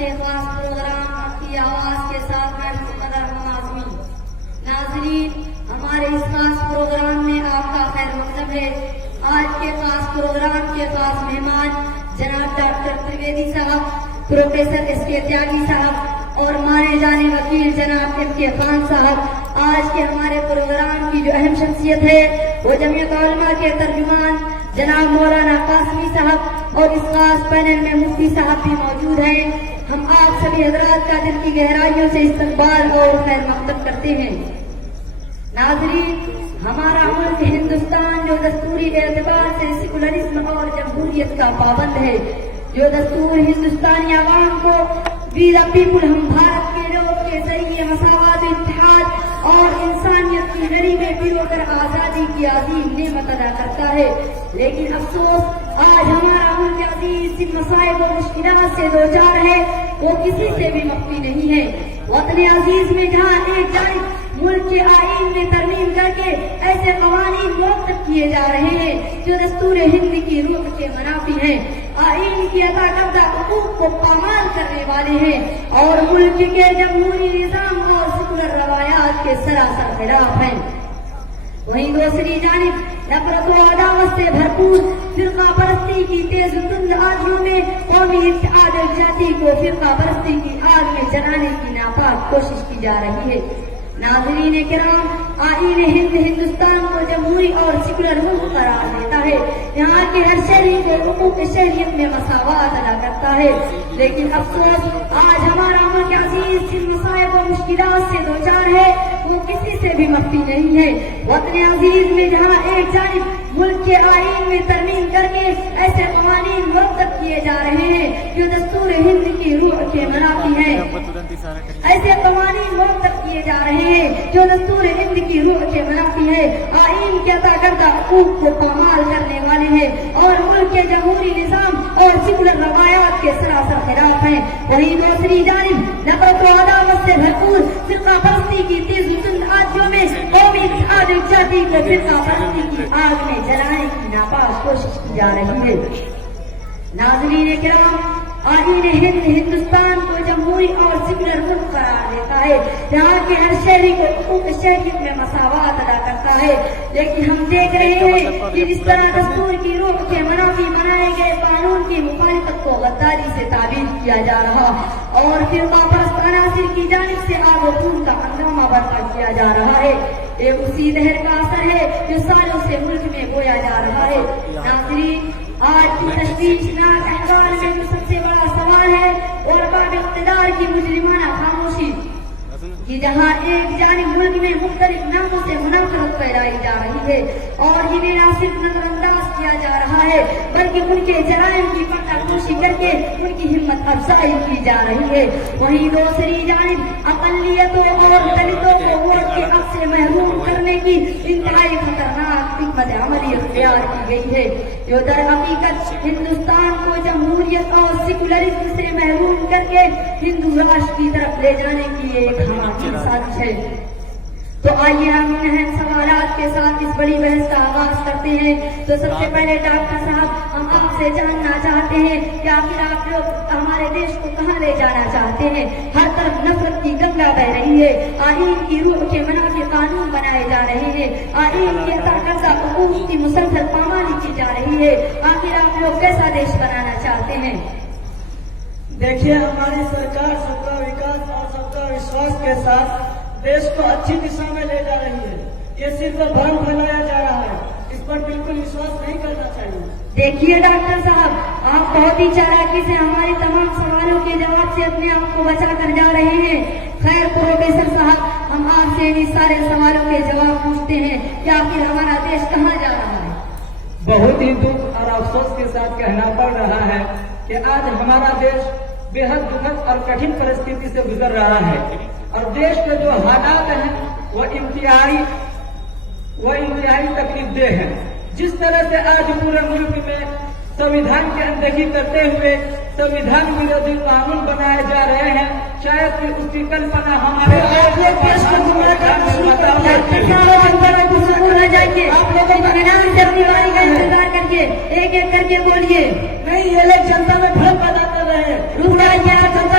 سے خاص پروگرام کی آواز کے ساتھ میں قدر ناظرین ہمارے اس خاص پروگرام میں آپ کا خیر مقدم ہے۔ آج کے خاص پروگرام کے خاص مہمان جناب ڈاکٹر ترویدی صاحب، پروفیسر ایس کے تیاگی صاحب اور مانے جانے وکیل جناب ایم کے خان صاحب۔ آج کے ہمارے پروگرام کی جو اہم شخصیت ہے وہ جمعیت علماء کے ترجمان جناب مولانا قاسمی صاحب اور اس خاص پینل میں مفتی صاحب بھی موجود ہیں۔ ہم آپ سبھی حضرات کا دل کی گہرائیوں سے استقبال اور خیر مقدم کرتے ہیں۔ ناظرین، ہمارا ملک ہندوستان جو دستوری اعتبار سے سیکولرزم اور جمہوریت کا پابند ہے، جو دستور ہندوستانی عوام کو وی دا پیپل ہم بھارت کے لوگ کے ذریعے مساوات، اتحاد اور انسانیت کی لڑی میں پرو کر آزادی کی عظیم نعمت ادا کرتا ہے، لیکن افسوس آج ہمارا ملک عزیز جن مسائل و مشکلات سے دوچار ہے وہ کسی سے بھی مخفی نہیں ہے۔ وطن عزیز میں جہاں ایک جانب ملک کے آئین میں ترمیم کر کے ایسے قوانین مرتب کیے جا رہے ہیں جو دستور ہند کی روح کے منافی ہیں، آئین کی عطا کردہ حقوق کو پامال کرنے والے ہیں اور ملک کے جمہوری نظام اور سیکولر روایات کے سراسر خلاف ہیں، وہیں دوسری جانب نفرت و عداوت سے بھرپور فرقہ پرستی کی تیز تند آگوں میں قومی اتحاد و یکجہتی کو فرقہ پرستی کی آگ میں جلانے کی ناپاک کوشش کی جا رہی ہے۔ ناظرین کرام، آئین ہند ہندوستان کو جمہوری اور سیکولر ملک قرار دیتا ہے، یہاں کے ہر شہری کو حقوق شہریت میں مساوات ادا کرتا ہے، لیکن افسوس آج ہمارا ملک عزیز جن مسائل و مشکلات سے دوچار ہے وہ کسی سے بھی مخفی نہیں ہے۔ وطن عزیز میں جہاں ایک جانب ملک کے آئین میں ترمیم کر کے ایسے قوانین مرتب کیے جا رہے ہیں جو دستور ہند کی روح کے منافی ہیں، ایسے قوانین مرتب کیے جا رہے ہیں جو دستور ہند کی روح کے منافی ہے، آئین کے عطا کردہ حقوق کو پامال کرنے والے ہیں اور ملک کے جمہوری نظام اور سیکولر روایات کے سراسر خلاف ہیں، وہیں دوسری جانب نفرت و عداوت سے بھرپور فرقہ پرستی کی تیز تند آتشوں میں قومی اتحاد و یکجہتی کو فرقہ پرستی کی آگ میں جلانے کی ناپاک کوشش کی جا رہی ہے۔ ناظرین کرام، آئین ہند ہندوستان کو جمہوری اور سیکولر ملک قرار دیتا ہے، جہاں کے ہر شہری کو حقوق شہریت میں مساوات ادا کرتا ہے، لیکن ہم دیکھ رہے ہیں کہ جس طرح دستور کی روح کے منافی بنائے گئے قانون کی مخالفت کو غداری سے تعبیر کیا جا رہا اور فرقہ پرست عناصر کی جانب سے آگ و خون کا ہنگامہ برپا کیا جا رہا ہے، ایک اسی زہر کا اثر ہے جو سالوں سے ملک میں بویا جا رہا ہے۔ ناظرین، آج کی تشویشناک احوال میں جو سب سے بڑا سوال ہے وہ ارباب اقتدار کی مجرمانہ خاموشی کہ جہاں ایک جانب ملک میں مختلف ناموں سے منافرت پھیلائی جا رہی ہے اور انہیں نہ صرف نظر انداز کیا جا رہا ہے بلکہ ان کے جرائم کی پردہ پوشی کر کے ان کی ہمت افزائی کی جا رہی ہے، وہیں دوسری جانب اقلیتوں اور دلتوں کو ووٹ کے حق سے محروم کرنے کی انتہائی خطرناک حکمت عملی اختیار کی گئی ہے جو در حقیقت ہندوستان کو جمہوریت اور سیکولرزم سے محروم کر کے ہندو راشٹر کی طرف لے جانے کی ایک سازش ہے۔ تو آئیے ہم ان اہم سوالات کے ساتھ اس بڑی بحث کا آغاز کرتے ہیں۔ تو سب سے پہلے ڈاکٹر صاحب، ہم آپ سے جاننا چاہتے ہیں کہ آخر آپ لوگ ہمارے دیش کو کہاں لے جانا چاہتے ہیں؟ ہر طرف نفرت کی گنگا بہ رہی ہے، آئین کی روح کے منافی قانون بنائے جا رہے ہیں، آئین کے عطا کردہ حقوق کی مسلسل پامالی کی جا رہی ہے، آخر آپ لوگ کیسا دیش بنانا چاہتے ہیں؟ دیکھیے، ہماری سرکار سب کا وکاس اور سب کا وشواس کے ساتھ دیش کو اچھی دشا میں لے جا رہی ہے، یہ صرف بھرم پھیلایا جا رہا ہے، اس پر بالکل وشواس نہیں کرنا چاہیے۔ دیکھیے ڈاکٹر صاحب، آپ بہت ہی چالاکی سے ہمارے تمام سوالوں کے جواب سے اپنے آپ کو بچا کر جا رہے ہیں۔ خیر پروفیسر صاحب، ہم آپ سے ان سارے سوالوں کے جواب پوچھتے ہیں کہ آخر ہمارا دیش کہاں جا رہا ہے؟ بہت ہی دکھ اور افسوس کے ساتھ کہنا پڑ رہا ہے کہ آج ہمارا دیش بے حد دکھد اور کٹھن پرستھتی سے گزر رہا ہے اور دیش کے جو حالات ہیں وہ انتہائی تکلیف دہ ہیں۔ جس طرح سے آج پورے ملک میں سنویدھان کی اندیکھی کرتے ہوئے سنویدھان ورودھی قانون بنائے جا رہے ہیں، شاید کہ اس کی کلپنا ہمارے آپ لوگوں کو انعام سے اپنی باری کا انتظار کر کے ایک ایک کر کے بولیے۔ نہیں، یہ لوگ جنتا میں بھرم پیدا کر رہے ہیں۔ روک جائیے، آپ جنتا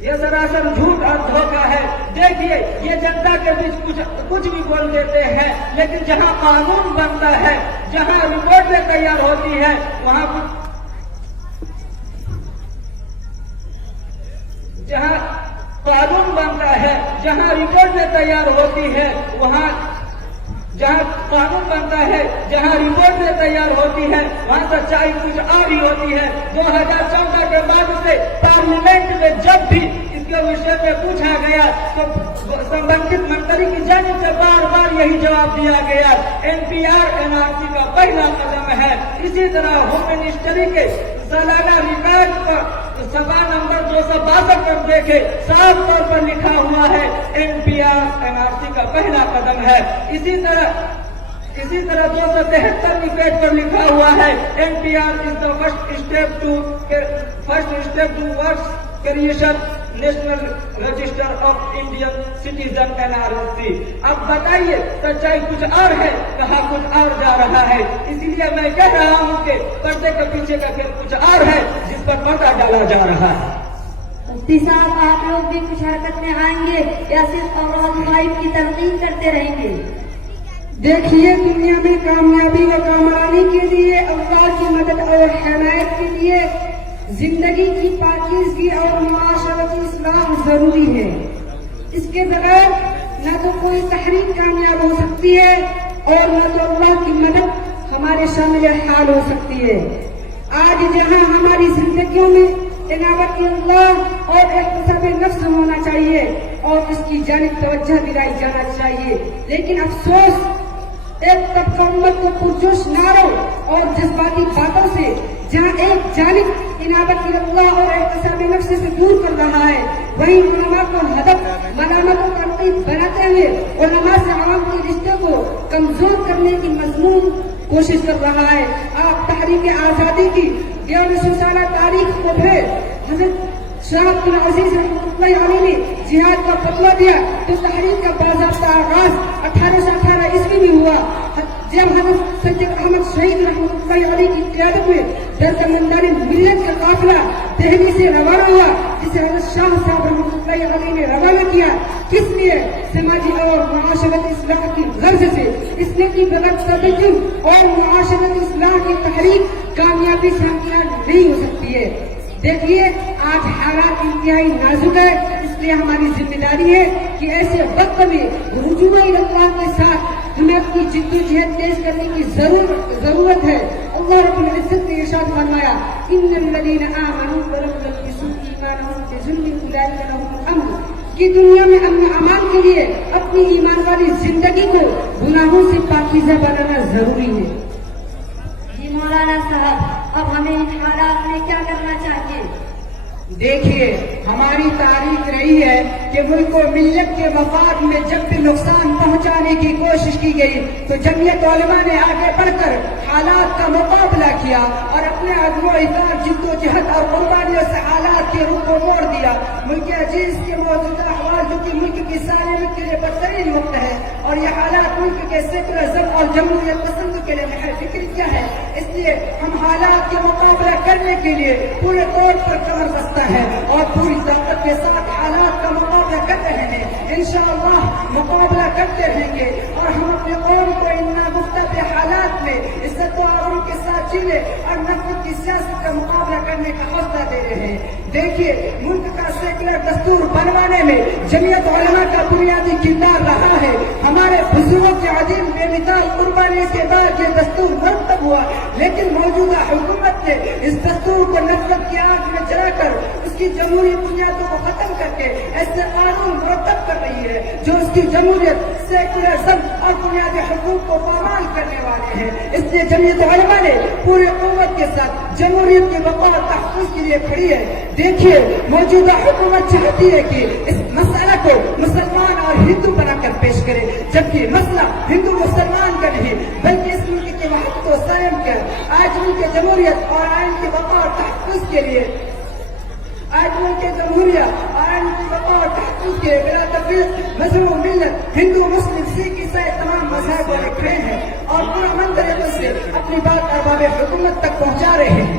یہ سراسر جھوٹ اور دھوکہ ہے. دیکھیے یہ جنتا کے بیچ کچھ بھی بول دیتے ہیں، لیکن جہاں قانون بنتا ہے، جہاں رپورٹیں تیار ہوتی ہے، وہاں جہاں قانون بنتا ہے، جہاں رپورٹیں تیار ہوتی ہے، وہاں جہاں قانون بنتا ہے، جہاں رپورٹیں تیار ہوتی ہے، وہاں سچائی کچھ اور ہی ہوتی ہے. 2014 کے بعد سے پارلیمنٹ میں جب بھی اس کے وشے میں پوچھا گیا تو سمبندھت منتری کی جانب سے بار بار یہی جواب دیا گیا، NPR NRC کا پہلا قدم ہے. اسی طرح ہوم منسٹری کے سالانہ ریکارڈ پر سبھا نمبر 262 پر دیکھے، صاف طور پر لکھا ہوا ہے NPR NRC کا پہلا قدم ہے. اسی طرح 273 پیج پر لکھا ہوا ہے NPR is the first step to works creation national register of Indian citizen NRC. اب بتائیے سچائی کچھ اور ہے، کہاں کچھ اور جا رہا ہے. اسی لیے میں کہہ رہا ہوں کہ پردے کے پیچھے کا کھیل کچھ اور ہے جس پر پردہ ڈالا جا رہا ہے. مفتی صاحب آپ لوگ بھی کچھ حرکت میں آئیں گے یا صرف اوراد غائب کی تنقید کرتے رہیں گے؟ دیکھیے دنیا میں کامیابی و کامرانی کے لیے اللہ کی مدد اور حمایت کے لیے زندگی کی پاکیزگی اور معاشرتی اصلاح ضروری ہے. اس کے بغیر نہ تو کوئی تحریک کامیاب ہو سکتی ہے اور نہ تو اللہ کی مدد ہمارے شامل حال ہو سکتی ہے. آج جہاں ہماری زندگیوں میں عنابت اللہ اور احتساب نفس ہونا چاہیے اور اس کی جانب توجہ دلائی جانا چاہیے، لیکن افسوس ایک طبقہ امت کو پرجوش نعروں اور جذباتی باتوں سے جہاں ایک جانب عنابت اللہ اور احتساب نفس سے دور کر رہا ہے، وہیں علماء کو ہدف ملامت و تنقید بناتے ہوئے علماء سے عوام کے رشتے کو کمزور کرنے کی مضمون کوشش کر رہا ہے. آپ تحریک آزادی کی 1100 سالہ تاریخ کو بھی حضرت شاہ عبد العزیز رحمۃ اللہ علیہ نے جہاد کا فتویٰ دیا تو تحریک کا باضابطہ آغاز 1818 عیسوی میں ہوا، جب حضرت سید احمد شہید رحمۃ اللہ علیہ کی قیادت میں درسمندان ملت کا قافلہ دہلی سے روانہ ہوا، جسے حضرت شاہ صاحب رحمۃ اللہ علیہ نے روانہ کیا. کس لیے؟ سماجی اور معاشرتی اصلاح کی غرض سے. اس لیے کہ بغیر تبدیل اور معاشرتی اصلاح کی تحریک کامیابی سے ہمکنار نہیں ہو سکتی ہے. دیکھیے آج حالات انتہائی نازک ہے، اس لیے ہماری ذمہ داری ہے کہ ایسے وقت میں رجوع اللہ کے ساتھ ہمیں اپنی جدوجہد تیز کرنے کی ضرورت ہے. اللہ رب العزت نے ارشاد فرمایا ان الذین آمنوا ولم یلبسوا ایمانهم بظلم اولئک لهم الامن، کہ دنیا میں امن و امان کے لیے اپنی ایمان والی زندگی کو گناہوں سے پاکیزہ بنانا ضروری ہے. جی مولانا صاحب، اب ہمیں ان حالات میں کیا کرنا چاہیے؟ دیکھیے ہماری تاریخ رہی ہے کہ ملک و ملت کے مفاد میں جب بھی نقصان پہنچانے کی کوشش کی گئی تو جمعیت علماء نے آگے بڑھ کر حالات کا مقابلہ کیا اور اپنے عزم و اطاعت جد و جہد اور قربانیوں سے حالات کے رخ کو موڑ دیا. ملک عزیز کے موجودہ احوال جو کہ ملک کی سالمیت کے لیے بدترین وقت ہے اور یہ حالات ملک کے سیکولرزم اور جمہوریت پسند کے لیے محض فکر کیا ہے. اس لیے ہم حالات کے مقابلہ کرنے کے لیے پورے طور پر کمر بستہ ہے اور پوری طاقت کے ساتھ حالات کا مقابلہ کر رہے ہیں. انشاءاللہ مقابلہ کرتے رہیں گے اور ہم اپنے قوم کو ان ناگفتہ حالات میں عزت و آبرو کے ساتھ جینے اور نفرت کی سیاست کا مقابلہ کرنے کا حوصلہ دے رہے ہیں. دیکھیے ملک کا سیکولر دستور بنوانے میں جمعیت علماء کا بنیادی کردار رہا ہے. ہمارے بزرگوں کے عظیم بے مثال قربانی کے بعد یہ دستور مرتب ہوا، لیکن موجودہ حکومت نے اس دستور کو نفرت کی آگ میں جلا کر اس کی جمہوری بنیادوں کو ختم کر کے ایسے قانون مرتب کر رہی ہے جو اس کی جمہوریت، سیکولرزم اور بنیادی حقوق کو پامال کرنے والے ہیں. اس لیے جمعیت علماء نے پورے قوت کے ساتھ جمہوریت کے بقا اور تحفظ کے لیے کھڑی ہے. دیکھیے موجودہ حکومت چاہتی ہے کہ اس مسئلہ کو مسلمان اور ہندو بنا کر پیش کرے، جبکہ مسئلہ ہندو مسلمان کا نہیں بلکہ اس ملک کے وحدت و قائم کا. آج ملک کی جمہوریت اور آئین کے بقا اور تحفظ کے لیے بلا تفریق مذہب و ملت ہندو مسلم سکھ عیسائی تمام مذہب والے کھڑے ہیں اور پرامن طریقے سے اپنی بات ارباب حکومت تک پہنچا رہے ہیں.